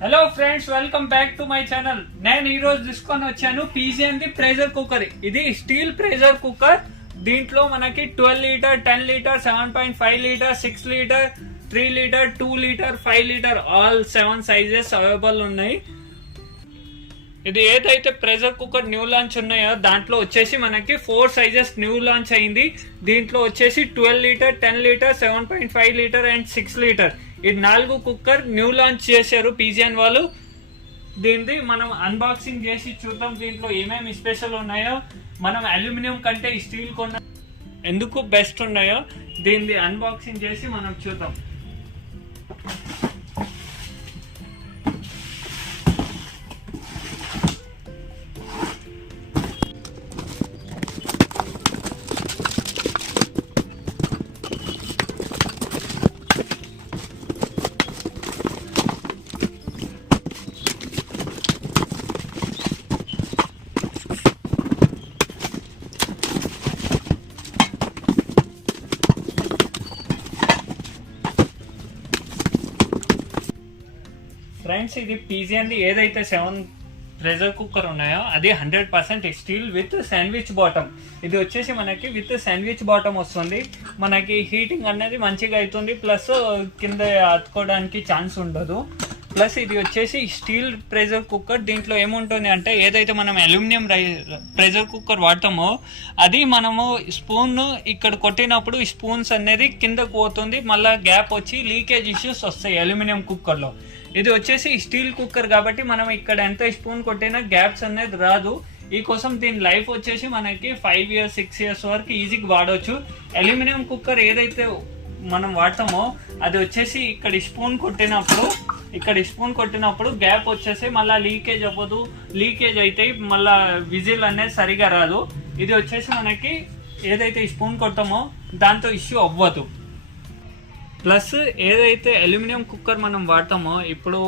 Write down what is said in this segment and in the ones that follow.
Hello friends, welcome back to my channel. నేను ఈ రోజు తీసుకొని వచ్చాను పీజియన్ ప్రెషర్ కుక్కర్. ఇది స్టీల్ ప్రెషర్ కుక్కర్. దీంట్లో మనకి 12 litre, 10 litre, 7.5 litre, 6 litre, 3 litre, 2 litre, 5 litre all 7 sizes available ఉన్నాయి. ఇది ఏదైతే ప్రెషర్ కుక్కర్ న్యూ లాంచ్ ఉన్నాయో దాంట్లో వచ్చేసి మనకి 4 సైజెస్ న్యూ లాంచ్ అయింది. దీంట్లో వచ్చేసి 12 litre, 10 litre, 7.5 litre and 6 litre ఈ 4 కుక్కర్ న్యూ లాంచ్ చేశారు పీజియన్ వాళ్ళు. దీనిది మనం అన్బాక్సింగ్ చేసి చూద్దాం దీంట్లో ఏమేమి స్పెషల్ ఉన్నాయో. మనం అల్యూమినియం కంటే స్టీల్ కొన్న ఎందుకు బెస్ట్ ఉన్నాయో దీనిది అన్బాక్సింగ్ చేసి మనం చూద్దాం. ఫ్రెండ్స్, ఇది పీజియన్ ఏదైతే 7 ప్రెషర్ కుక్కర్ ఉన్నాయో అది 100% స్టీల్ విత్ శాండ్విచ్ బాటమ్. ఇది వచ్చేసి మనకి విత్ శాండ్విచ్ బాటమ్ వస్తుంది. మనకి హీటింగ్ అనేది మంచిగా అవుతుంది, ప్లస్ కింద అతుకోవడానికి ఛాన్స్ ఉండదు. ప్లస్ ఇది వచ్చేసి స్టీల్ ప్రెషర్ కుక్కర్. దీంట్లో ఏముంటుంది అంటే ఏదైతే మనం అల్యూమినియం ప్రెషర్ కుక్కర్ వాడతామో అది మనము స్పూన్ ఇక్కడ కొట్టినప్పుడు ఈ స్పూన్స్ అనేది కిందకు పోతుంది, మళ్ళీ గ్యాప్ వచ్చి లీకేజ్ ఇష్యూస్ వస్తాయి అల్యూమినియం కుక్కర్లో. ఇది వచ్చేసి స్టీల్ కుక్కర్ కాబట్టి మనం ఇక్కడ ఎంత స్పూన్ కొట్టినా గ్యాప్స్ అనేది రాదు. ఈ కోసం దీని లైఫ్ వచ్చేసి మనకి 5 years 6 years వరకు ఈజీగా వాడవచ్చు. అల్యూమినియం కుక్కర్ ఏదైతే మనం వాడతామో అది వచ్చేసి ఇక్కడ స్పూన్ కొట్టినప్పుడు గ్యాప్ వచ్చేసి మళ్ళీ లీకేజ్ అవ్వదు. లీకేజ్ అయితే మళ్ళీ విజిల్ అనేది సరిగా రాదు. ఇది వచ్చేసి మనకి ఏదైతే స్పూన్ కొట్టామో దాంతో ఇష్యూ అవ్వదు. ప్లస్ ఏదైతే అల్యూమినియం కుక్కర్ మనం వాడతామో ఇప్పుడు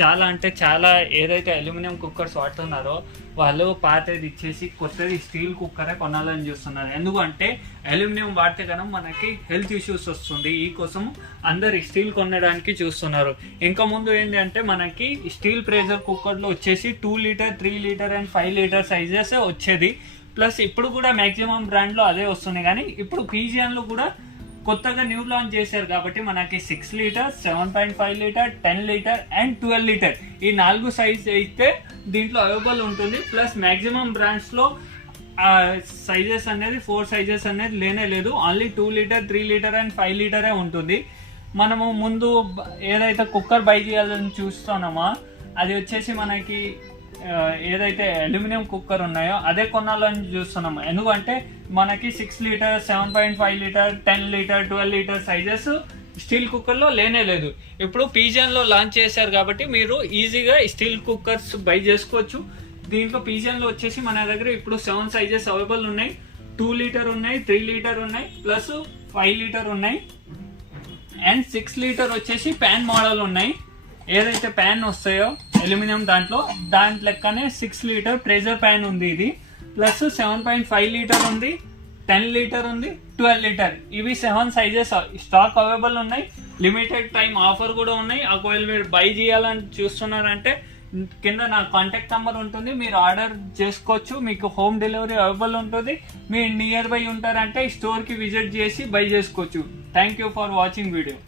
చాలా ఏదైతే అల్యూమినియం కుక్కర్స్ వాడుతున్నారో వాళ్ళు పాతది ఇచ్చేసి కొత్తది స్టీల్ కుక్కరే కొనాలని చూస్తున్నారు. ఎందుకంటే అల్యూమినియం వాడితే కనుక మనకి హెల్త్ ఇష్యూస్ వస్తుంది. ఈ కోసం అందరు స్టీల్ కొనడానికి చూస్తున్నారు. ఇంకా ముందు ఏంటంటే మనకి స్టీల్ ప్రెషర్ కుక్కర్లో వచ్చేసి 2 litre, 3 litre and 5 litre sizes వచ్చేది. ప్లస్ ఇప్పుడు కూడా మ్యాక్సిమం బ్రాండ్లో అదే వస్తుంది. కానీ ఇప్పుడు పీజియన్లో కూడా కొత్తగా న్యూ లాంచ్ చేశారు కాబట్టి మనకి 6 litre, 7.5 litre, 10 litre and 12 litre ఈ 4 సైజ్ అయితే దీంట్లో అవైలబుల్ ఉంటుంది. ప్లస్ మ్యాక్సిమం బ్రాండ్స్లో సైజెస్ అనేది 4 సైజెస్ అనేది లేనే లేదు. ఓన్లీ 2 లీటర్, 3 లీటర్ అండ్ 5 లీటరే ఉంటుంది. మనము ముందు ఏదైతే కుక్కర్ బై చేయాలని చూస్తున్నామో అది వచ్చేసి మనకి ఏదైతే అల్యూమినియం కుక్కర్ ఉన్నాయో అదే కొనాలని చూస్తున్నాము. ఎందుకంటే మనకి 6 litre, 7.5 litre, 10 litre, 12 litre sizes steel కుక్కర్లో లేనే లేదు. ఇప్పుడు పీజియన్లో లాంచ్ చేశారు కాబట్టి మీరు ఈజీగా స్టీల్ కుక్కర్స్ బై చేసుకోవచ్చు. దీంట్లో పీజియన్లో వచ్చేసి మన దగ్గర ఇప్పుడు 7 సైజెస్ అవైలబుల్ ఉన్నాయి. 2 లీటర్ ఉన్నాయి, 3 లీటర్ ఉన్నాయి, ప్లస్ 5 లీటర్ ఉన్నాయి అండ్ 6 లీటర్ వచ్చేసి ప్యాన్ మోడల్ ఉన్నాయి. ఏదైతే ప్యాన్ వస్తాయో అల్యూమినియం దాంట్లో లెక్కనే 6 లీటర్ ప్రెషర్ ప్యాన్ ఉంది ఇది. ప్లస్ 7.5 లీటర్ ఉంది, 10 లీటర్ ఉంది, 12 లీటర్ ఇవి 7 సైజెస్ స్టాక్ అవైలబుల్ ఉన్నాయి. లిమిటెడ్ టైం ఆఫర్ కూడా ఉన్నాయి. ఒకవేళ మీరు బై చేయాలని చూస్తున్నారంటే కింద నా కాంటాక్ట్ నెంబర్ ఉంటుంది, మీరు ఆర్డర్ చేసుకోవచ్చు. మీకు హోమ్ డెలివరీ అవైలబుల్ ఉంటుంది. మీరు నియర్ బై ఉంటారంటే స్టోర్కి విజిట్ చేసి బై చేసుకోవచ్చు. Thank you for watching video.